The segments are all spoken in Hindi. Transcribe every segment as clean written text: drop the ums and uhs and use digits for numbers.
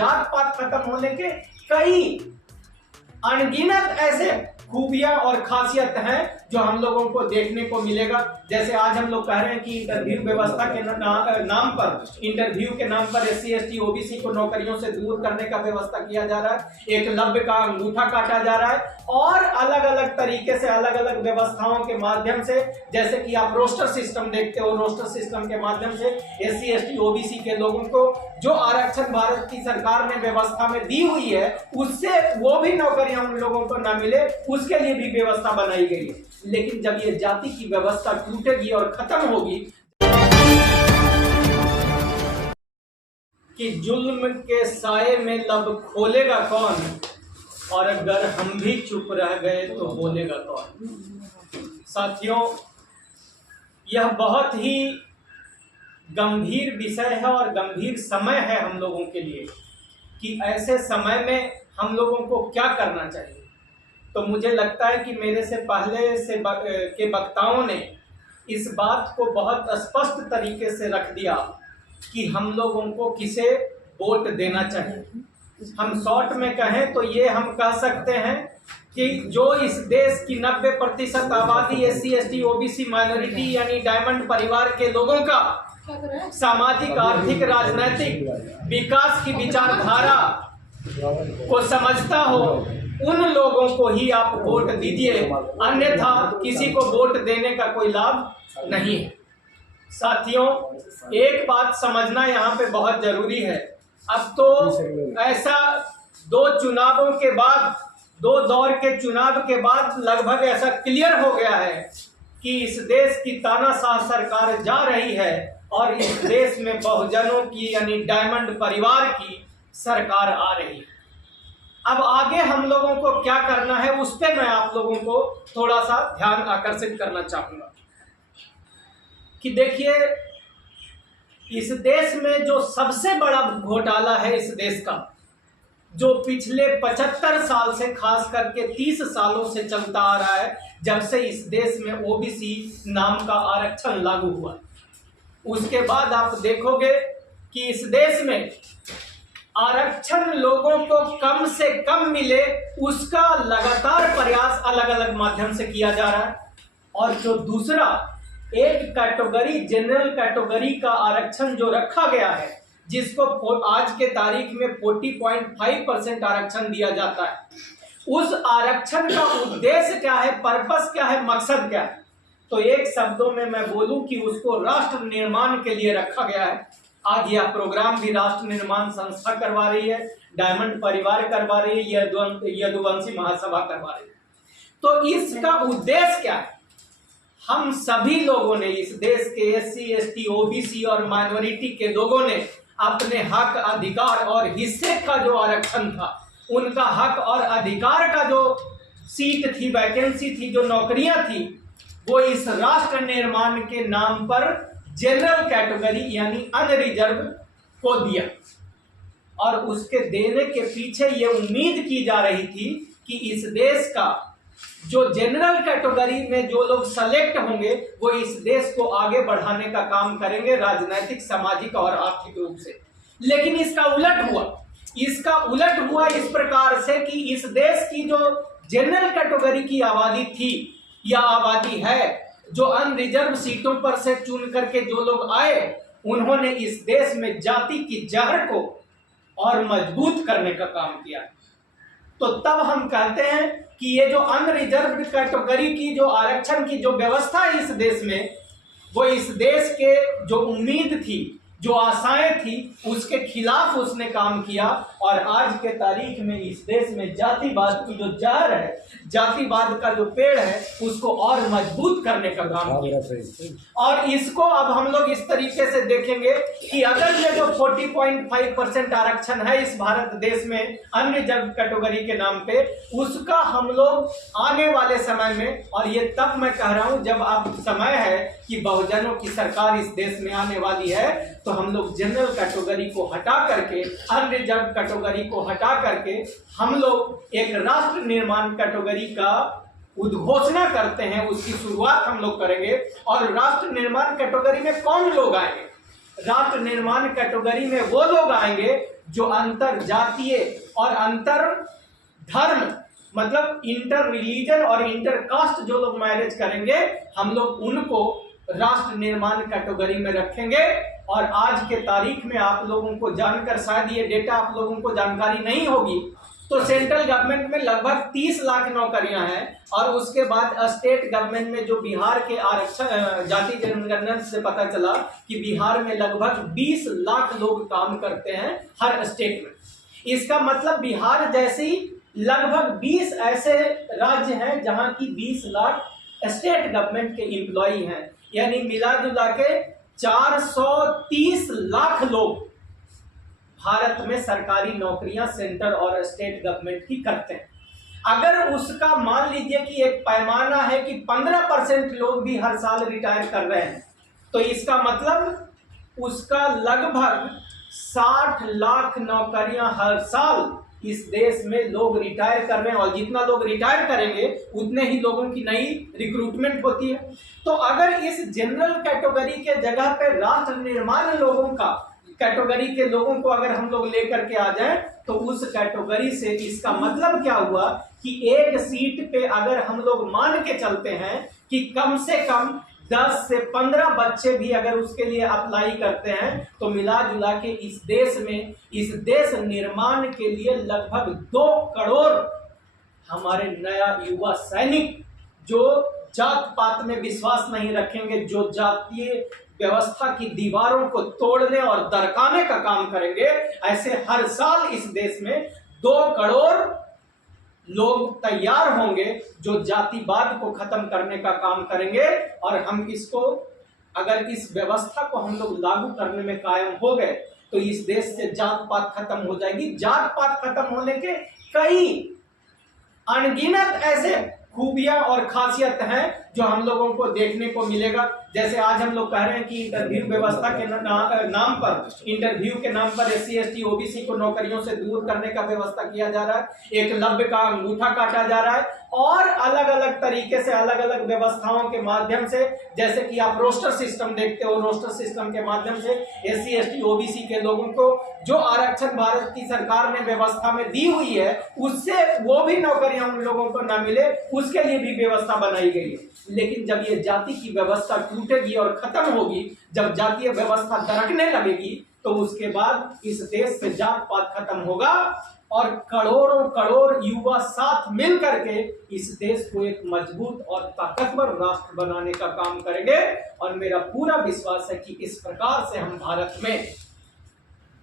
जात पात खत्म होने के कई अनगिनत ऐसे खूबियां और खासियत हैं जो हम लोगों को देखने को मिलेगा। जैसे आज हम लोग कह रहे हैं कि इंटरव्यू व्यवस्था के नाम पर, इंटरव्यू के नाम पर SC ST OBC को नौकरियों से दूर करने का व्यवस्था किया जा रहा है, एकलव्य का अंगूठा काटा जा रहा है और अलग अलग तरीके से अलग अलग व्यवस्थाओं के माध्यम से, जैसे कि आप रोस्टर सिस्टम देखते हो, रोस्टर सिस्टम के माध्यम से SC ST OBC के लोगों को जो आरक्षण भारत की सरकार ने व्यवस्था में दी हुई है उससे वो भी नौकरियां उन लोगों को न मिले, उसके लिए भी व्यवस्था बनाई गई है। लेकिन जब ये जाति की व्यवस्था टूटेगी और खत्म होगी कि जुल्म के साये में लब खोलेगा कौन, और अगर हम भी चुप रह गए तो बोलेगा कौन। साथियों, यह बहुत ही गंभीर विषय है और गंभीर समय है हम लोगों के लिए कि ऐसे समय में हम लोगों को क्या करना चाहिए। तो मुझे लगता है कि मेरे से पहले से के वक्ताओं ने इस बात को बहुत स्पष्ट तरीके से रख दिया कि हम लोगों को किसे वोट देना चाहिए। हम शॉर्ट में कहें तो ये हम कह सकते हैं कि जो इस देश की 90% आबादी SC ST OBC माइनॉरिटी यानी डायमंड परिवार के लोगों का सामाजिक, आर्थिक, राजनीतिक विकास की विचारधारा को समझता हो, उन लोगों को ही आप वोट दीजिए, अन्यथा किसी को वोट देने का कोई लाभ नहीं है। साथियों, एक बात समझना यहाँ पे बहुत जरूरी है। अब तो ऐसा दो चुनावों के बाद, दो दौर के चुनाव के बाद लगभग ऐसा क्लियर हो गया है कि इस देश की तानाशाह सरकार जा रही है और इस देश में बहुजनों की यानी डायमंड परिवार की सरकार आ रही है। अब आगे हम लोगों को क्या करना है उस पर मैं आप लोगों को थोड़ा सा ध्यान आकर्षित करना चाहूंगा कि देखिए, इस देश में जो सबसे बड़ा घोटाला है इस देश का, जो पिछले 75 साल से, खास करके 30 सालों से चलता आ रहा है, जब से इस देश में OBC नाम का आरक्षण लागू हुआ, उसके बाद आप देखोगे कि इस देश में आरक्षण लोगों को कम से कम मिले उसका लगातार प्रयास अलग अलग माध्यम से किया जा रहा है। और जो दूसरा एक कैटेगरी, जनरल कैटेगरी का आरक्षण जो रखा गया है, जिसको आज के तारीख में 40.5% आरक्षण दिया जाता है, उस आरक्षण का उद्देश्य क्या है, पर्पस क्या है, मकसद क्या है? तो एक शब्दों में मैं बोलूं कि उसको राष्ट्र निर्माण के लिए रखा गया है। आज यह प्रोग्राम भी राष्ट्र निर्माण संस्था करवा रही है, डायमंड परिवार करवा रही है, यदुवंशी महासभा करवा रही है। तो इसका उद्देश्य क्या है? हम सभी लोगों ने, इस देश के SC ST OBC और माइनॉरिटी के लोगों ने अपने हक, अधिकार और हिस्से का जो आरक्षण था, उनका हक और अधिकार का जो सीट थी, वैकेंसी थी, जो नौकरियां थी, वो इस राष्ट्र निर्माण के नाम पर जनरल कैटेगरी यानी अनरिजर्व को दिया। और उसके देने के पीछे ये उम्मीद की जा रही थी कि इस देश का जो जनरल कैटेगरी में जो लोग सेलेक्ट होंगे वो इस देश को आगे बढ़ाने का काम करेंगे, राजनीतिक, सामाजिक और आर्थिक रूप से। लेकिन इसका उलट हुआ। इसका उलट हुआ इस प्रकार से कि इस देश की जो जनरल कैटेगरी की आबादी थी या आबादी है, जो अनरिजर्व सीटों पर से चुन करके जो लोग आए, उन्होंने इस देश में जाति की जहर को और मजबूत करने का काम किया। तो तब हम कहते हैं कि ये जो अनरिजर्व कैटेगरी की जो आरक्षण की जो व्यवस्था है इस देश में, वो इस देश के जो उम्मीद थी, जो आशाएं थी, उसके खिलाफ उसने काम किया। और आज के तारीख में इस देश में जातिवाद की जो जहर है, जातिवाद का जो पेड़ है, उसको और मजबूत करने का काम किया। और इसको अब हम लोग इस तरीके से देखेंगे कि अगर ये जो 40.5% आरक्षण है इस भारत देश में अनरिजर्व कैटेगरी के नाम पे, उसका हम लोग आने वाले समय में, और ये तब मैं कह रहा हूं जब अब समय है कि बहुजनों की सरकार इस देश में आने वाली है, तो हम लोग जनरल कैटेगरी को हटा करके, अनरिजर्व कैटेगरी को हटा करके हम लोग एक राष्ट्र निर्माण कैटेगरी का उद्घोषणा करते हैं, उसकी शुरुआत हम लोग करेंगे। और राष्ट्र निर्माण कैटेगरी में कौन लोग आएंगे? राष्ट्र निर्माण कैटेगरी में वो लोग आएंगे जो अंतर जातीय और अंतर धर्म मतलब इंटर रिलीजन और इंटर कास्ट जो लोग मैरिज करेंगे, हम लोग उनको राष्ट्र निर्माण कैटेगरी में रखेंगे। और आज के तारीख में आप लोगों को जानकर, शायद ये डेटा आप लोगों को जानकारी नहीं होगी, तो सेंट्रल गवर्नमेंट में लगभग 30 लाख नौकरियां हैं और उसके बाद स्टेट गवर्नमेंट में जो बिहार के आरक्षण जाति जनगणना से पता चला कि बिहार में लगभग 20 लाख लोग काम करते हैं हर स्टेट में। इसका मतलब बिहार जैसी लगभग 20 ऐसे राज्य हैं जहां की 20 लाख स्टेट गवर्नमेंट के एम्प्लॉई हैं, यानी मिला जुला के 430 लाख लोग भारत में सरकारी नौकरियां सेंटर और स्टेट गवर्नमेंट की करते हैं। अगर उसका मान लीजिए कि एक पैमाना है कि 15% लोग भी हर साल रिटायर कर रहे हैं, तो इसका मतलब उसका लगभग 60 लाख नौकरियां हर साल इस देश में लोग रिटायर कर रहे हैं। और जितना लोग रिटायर करेंगे उतने ही लोगों की नई रिक्रूटमेंट होती है। तो अगर इस जनरल कैटेगरी के जगह पे राष्ट्र निर्माण लोगों का कैटेगरी के लोगों को अगर हम लोग लेकर के आ जाएं, तो उस कैटेगरी से इसका मतलब क्या हुआ कि एक सीट पे अगर हम लोग मान के चलते हैं कि कम से कम 10 से 15 बच्चे भी अगर उसके लिए अप्लाई करते हैं, तो मिला जुला के इस देश में इस देश निर्माण के लिए लगभग 2 करोड़ हमारे नया युवा सैनिक जो जात पात में विश्वास नहीं रखेंगे, जो जातीय व्यवस्था की दीवारों को तोड़ने और दरकाने का काम करेंगे, ऐसे हर साल इस देश में 2 करोड़ लोग तैयार होंगे जो जातिवाद को खत्म करने का काम करेंगे। और हम इसको, अगर इस व्यवस्था को हम लोग लागू करने में कायम हो गए, तो इस देश से जात पात खत्म हो जाएगी। जात पात खत्म होने के कई अनगिनत ऐसे खूबियां और खासियत हैं जो हम लोगों को देखने को मिलेगा। जैसे आज हम लोग कह रहे हैं कि इंटरव्यू व्यवस्था के नाम पर, इंटरव्यू के नाम पर SC ST OBC को नौकरियों से दूर करने का व्यवस्था किया जा रहा है, एकलव्य का अंगूठा काटा जा रहा है और अलग अलग तरीके से अलग अलग व्यवस्थाओं के माध्यम से, जैसे कि आप रोस्टर सिस्टम देखते हो, रोस्टर सिस्टम के माध्यम से SC ST OBC के लोगों को जो आरक्षण भारत की सरकार ने व्यवस्था में दी हुई है, उससे वो भी नौकरियां उन लोगों को न मिले, उसके लिए भी व्यवस्था बनाई गई है। लेकिन जब ये जाति की व्यवस्था टूटेगी और खत्म होगी, जब जातीय व्यवस्था दरकने लगेगी, तो उसके बाद इस देश से जात पात खत्म होगा और करोड़ों करोड़ युवा साथ मिल करके इस देश को एक मजबूत और ताकतवर राष्ट्र बनाने का काम करेंगे। और मेरा पूरा विश्वास है कि इस प्रकार से हम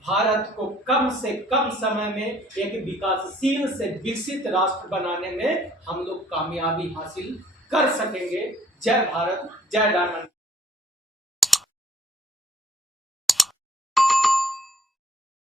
भारत को कम से कम समय में एक विकासशील से विकसित राष्ट्र बनाने में हम लोग कामयाबी हासिल कर सकेंगे। जय भारत, जय डायमंड।